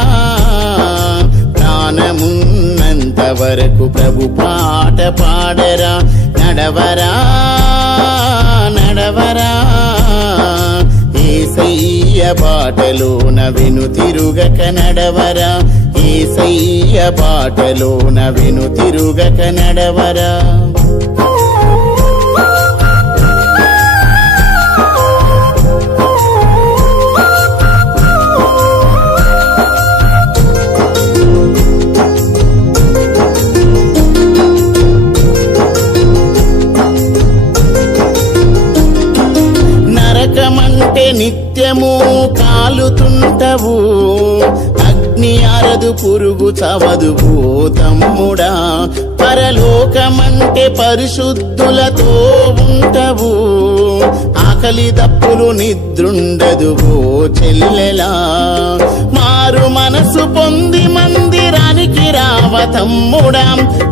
ప్రాణమున్నంత వరకు ప్రభు పాట పాడరా, నడవరా నడవరా యేసయ్య బాటలోన వెనుతిరుగక నడవరా, యేసయ్య బాటలోన వెనుతిరుగక నడవరా. నరకమంటే నిత్యము కాలుతుంటవు, అగ్ని అరదు పురుగు చవదు ఓ తమ్ముడా, పరలోకమంటే పరిశుద్ధులతో ఉంటవు, ఆకలి దప్పులు నిద్రుండదు ఓ చెల్లెలా, మారు మనసు పొంది మందిరానికి రావ తమ్ముడా,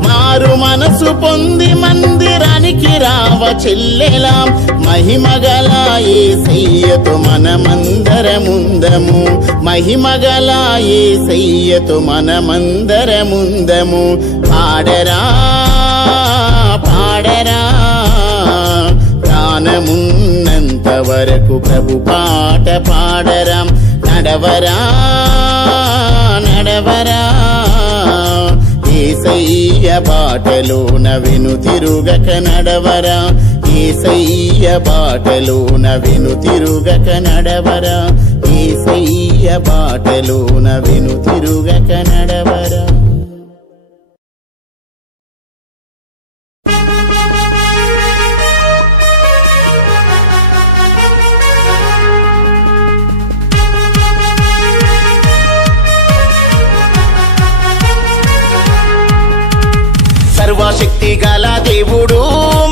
మారు మనసు పొంది మందిరానికి రావ చెల్లెలా, మహిమగల యేసయ్యతో మనమందరముందము, మహిమగల యేసయ్యతో మనమందరముందము. పాడరా పాడరా ప్రాణమున్నంత వరకు ప్రభు పాట పాడరా, నడవరా నడవరా యేసయ్య బాటలోన వెనుతిరుగక నడవరా, యేసయ్య బాటలోన వెనుతిరుగక నడవరా, యేసయ్య బాటలోన వెనుతిరుగక నడవరా. సర్వశక్తి గల దేవుడు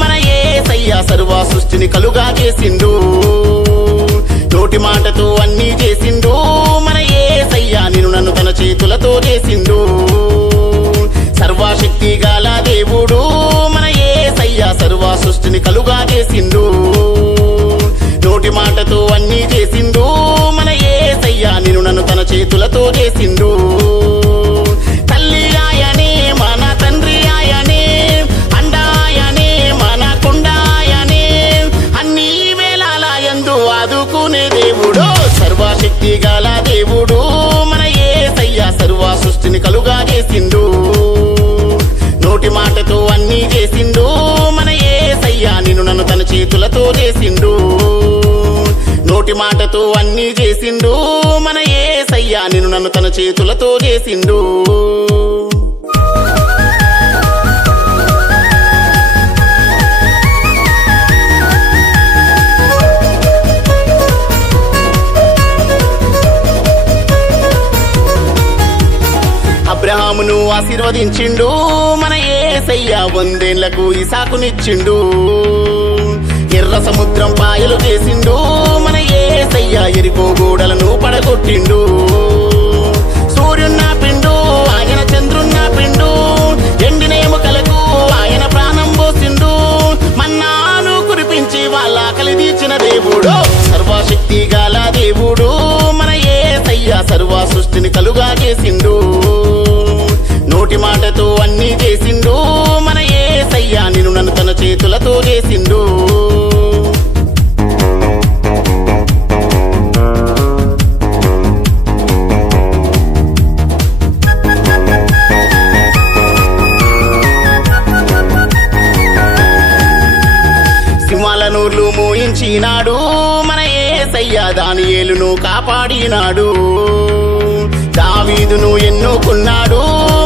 మన యేసయ్య సర్వ సృష్టిని కలుగా చేసిండు, నోటి మాటతో అన్ని చేసిండు మన యేసయ్య, నిన్ను నన్ను తన చేతులతో చేసిండు. సర్వశక్తి గల దేవుడు మన యేసయ్య సర్వ సృష్టిని కలుగా చేసిండు, నోటి మాటతో అన్ని చేసిండు మన యేసయ్య, నిన్ను నన్ను తన చేతులతో చేసిండు. తల్లి ఆయనే మన తండ్రి ఆయనే, అండాయనే మన కొండాయనే, అన్ని వేళల యందు ఆదుకునే దేవుడు, సర్వశక్తి గల దేవుడు మన యేసయ్య సర్వ సృష్టిని కలుగా చేసిండు, నోటి మాటతో అన్ని చేసిండు మన యేసయ్య, నిన్ను నన్ను తన చేతులతో చేసిండు, నోటి మాటతో అన్ని చేసిండు మన యేసయ్య, నిన్ను నన్ను తన చేతులతో చేసిండు. ఆశీర్వదించిండు మన యేసయ్య వందేళ్లకు ఇసాకునిచ్చిండు ఎర్ర సముద్రం పాయలు చేసిండు మన యేసయ్య ఎరికో గోడలను పడగొట్టిండు సూర్యున్నా పిండు ఆయన చంద్రున్నా పిండు ఎండిన ఎముకలకు ఆయన ప్రాణం పోసిండు మన్నాను కురిపించి వాళ్ళ ఆకలి తీర్చిన దేవుడు సర్వశక్తి గల దేవుడు మన యేసయ్య సర్వ సృష్టిని కలుగా చేసిండు నోటి మాటతో అన్ని చేసిండు మన యేసయ్య నిన్ను నన్ను తన చేతులతో చేసిండు సింహాలనూర్లు మోయించినాడు మన యేసయ్య దానియేలును కాపాడినాడు దావీదును ఎన్నుకున్నాడు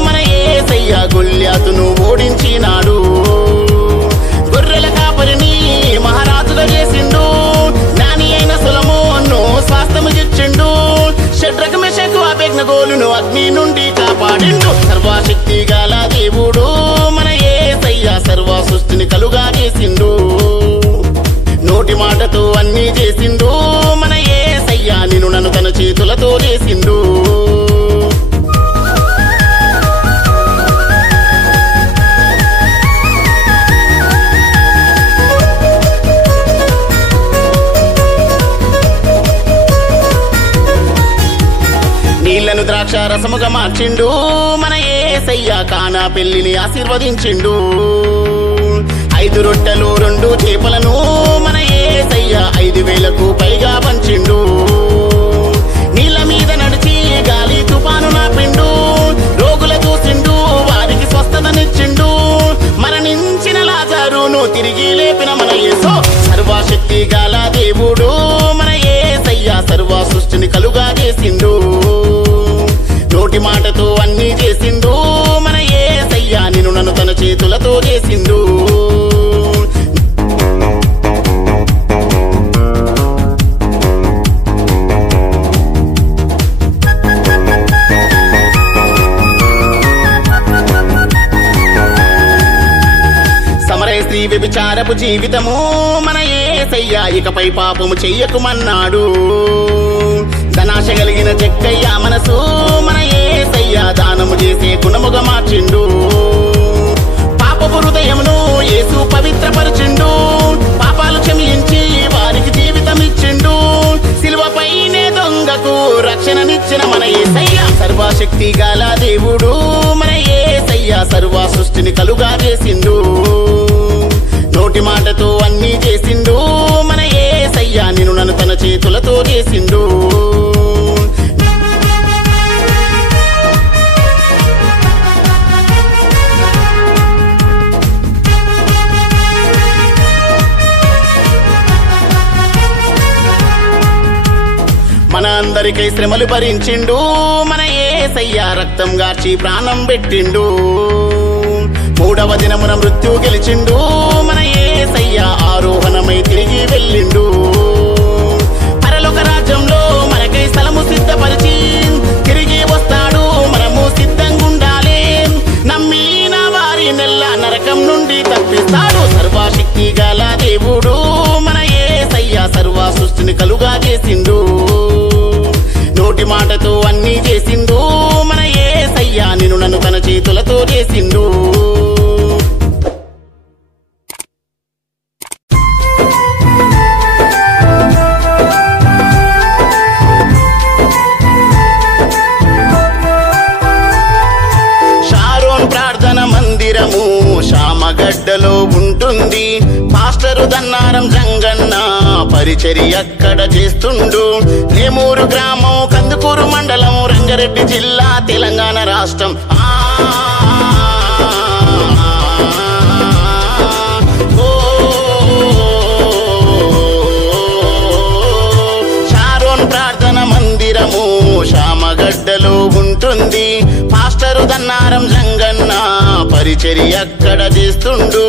మన యేసయ్య గొల్యాతును ఓడించినాడు గొర్రెల కాపరిని మహారాజుగా చేసిండు జ్ఞాని అయిన సొలొమోనును స్వాస్థ్యము ఇచ్చిండు షడ్రకు మెషకు అబేద్నెగోలును అగ్ని నుండి కాపాడిండు సర్వశక్తి గల దేవుడు మన యేసయ్య సర్వ సృష్టిని కలుగా చేసిండు నోటి మాటతో అన్ని చేసిండు మన యేసయ్య నిన్ను నన్ను తన చేతులతో చేసిండు నీళ్లను ద్రాక్ష రసముగా మార్చిండు మన యేసయ్య కానా పెళ్లిని ఆశీర్వదించిండు 5 రొట్టెలు 2 చేపలను మన యేసయ్య 5,000కు పైగా పంచిండు నీళ్ళ మీద నడిచి గాలి తుఫాను నాపిండు రోగుల చూసిండు వారికి స్వస్థతనిచ్చిండు మరణించిన లాజరును తిరిగి లేపిన మన యేసు సర్వశక్తి గల దేవుడు మన యేసయ్య సర్వ సృష్టిని కలుగా చేసిండు నోటి మాటతో అన్ని చేసిండు మన యేసయ్య నిన్ను నన్ను తన చేతులతో చేసిండు సమరయ స్త్రీ వ్యభిచారపు జీవితము మన యేసయ్య ఇకపై పాపము చెయ్యకుమన్నాడు ధనాశ కలిగిన జక్కయ్య మనసు మన యేసయ్య దానము చేసే గుణముగా మార్చిండు పాపపు హృదయమును యేసు పవిత్రపరిచిండు పాపాలు క్షమించి వారికి జీవితం ఇచ్చిండు సిలువపైనే దొంగకు రక్షణనిచ్చిన మన యేసయ్య సర్వశక్తి గల దేవుడు మన యేసయ్య సర్వ సృష్టిని కలుగా చేసిండు నోటి మాటతో అన్ని చేసిండు మన యేసయ్య నిన్ను నన్ను తన చేతులతో చేసిండు మన అందరికై శ్రమలు భరించిండు మన యేసయ్య రక్తం గార్చి ప్రాణం పెట్టిండు 3వ దినమున మృత్యు గెలిచిండు మన యేసయ్య ఆరోహణమై తిరిగి వెళ్ళిండు పరలోక రాజ్యంలో మనకై స్థలము సిద్ధపరిచి తిరిగి వస్తాడు మనము సిద్ధంగుండాలి నమ్మిన వారి నెల్ల నరకం నుండి తప్పిస్తాడు సర్వశక్తి గల దేవుడు మన యేసయ్య సర్వ సృష్టిని కలుగా చేసిండు నోటి మాటతో అన్ని చేసిండు మన యేసయ్య నిన్ను నన్ను తన చేతులతో చేసిండు శ్యామగడ్డలో ఉంటుంది పాస్టరు దన్నారం జంగన్న పరిచర్య అక్కడ చేస్తుండు నేమూరు గ్రామం కందుకూరు మండలం రంగారెడ్డి జిల్లా తెలంగాణ రాష్ట్రం షారోన్ ప్రార్థన మందిరము శ్యామగడ్డలో ఉంటుంది పాస్టరు దన్నారం జంగన్న పరిచర్య అక్కడ చేస్తుండు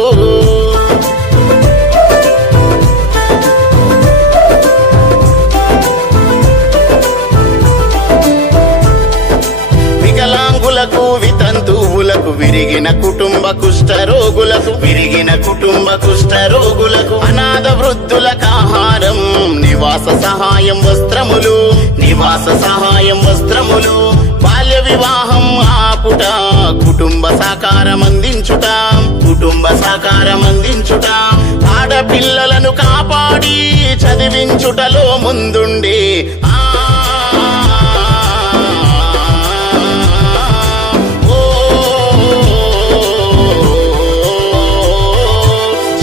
వికలాంగులకు వితంతు విరిగిన కుటుంబ కుష్ఠరోగులకు అనాథ వృద్ధులకు ఆహారం నివాస సహాయం వస్త్రములు బాల్య వివాహం ఆపుట కుటుంబ సాకారం అందించుట ఆడపిల్లలను కాపాడి చదివించుటలో ముందుండి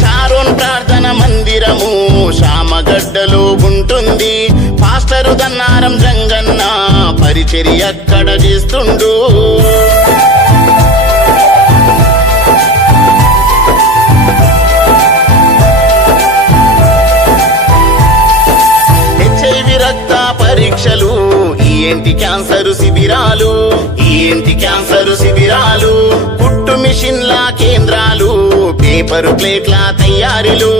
షారోన్ ప్రార్థన మందిరము శామగడ్డలో ఉంటుంది. పాస్టరు దన్నారం జంగన్న పరిచర్య అక్కడ చేస్తుండు. హెచ్ఐవి రక్త పరీక్షలు, ఈఎన్టీ క్యాన్సరు శిబిరాలు, కుట్టు మిషన్ల కేంద్రాలు, పేపరు ప్లేట్ల తయారీలు,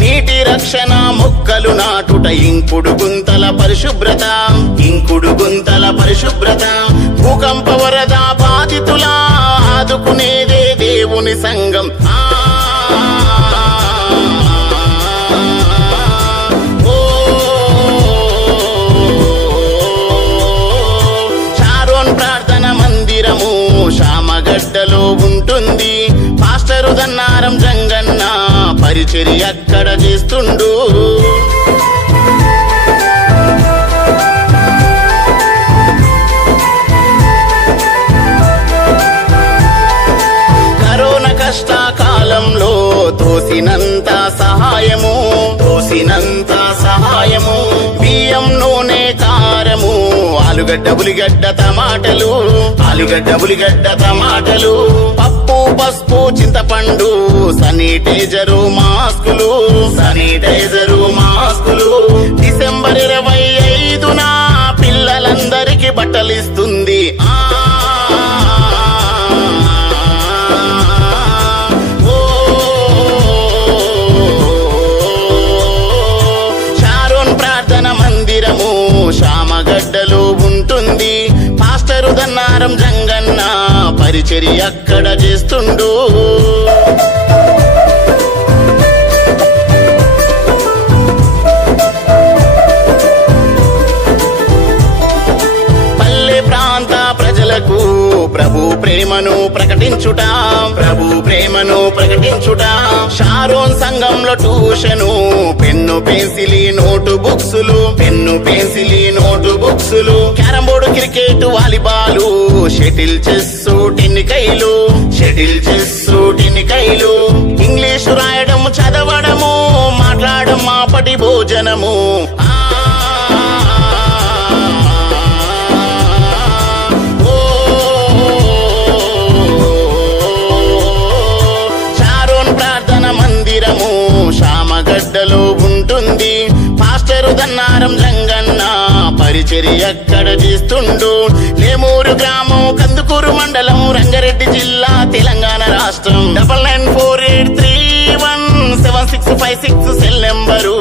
నీటి రక్షణ, మొక్కలు నాటుట, ఇంకుడు గుంతల పరిశుభ్రత, భూకంప వరద బాధితుల ఆదుకునేదే దేవుని సంఘం. షారోన్ ప్రార్థన మందిరము శామగడ్డలో ఉంటుంది. పాస్టరు దన్నారం జంగన్న పరిచర్య అక్కడ చేస్తుండు. కరోనా కష్టకాలంలో తోసినంత సహాయము బియ్యం, నూనె, కారము, ఆలుగడ్డ ఉల్లిగడ్డ టమాటలు, పప్పు, పసుపు, చింతపండు, శానిటైజరు, మాస్కులు. డిసెంబర్ 25న పిల్లలందరికీ బట్టలిస్తుంది. షారోన్ ప్రార్థన మందిరము శామగడ్డలో ఉంటుంది. పాస్టరు దన్నారం జంగన్న పరిచర్య అక్కడ చేస్తుండు. పల్లె ప్రాంత ప్రజలకు ప్రభు ప్రేమను ప్రకటించుట, షారోన్ సంఘంలో ట్యూషను, పెన్ను పెన్సిలి నోటు బుక్సులు, carrom board, cricket, volleyball, shuttle, chess, టెన్నికైలు, ఇంగ్లీషు రాయడం, చదవడము, మాట్లాడడం, మాపటి భోజనము. షారోన్ ప్రార్థన మందిరము శామగడ్డలో ఉంటుంది. పాస్టరు దన్నారం జంగన్న పరిచర్య అక్కడ చేస్తుండు. లేమూరు గ్రామం, కందుకూరు మండలం, రంగారెడ్డి జిల్లా, తెలంగాణ రాష్ట్రం. 9948317656 సెల్ నెంబరు.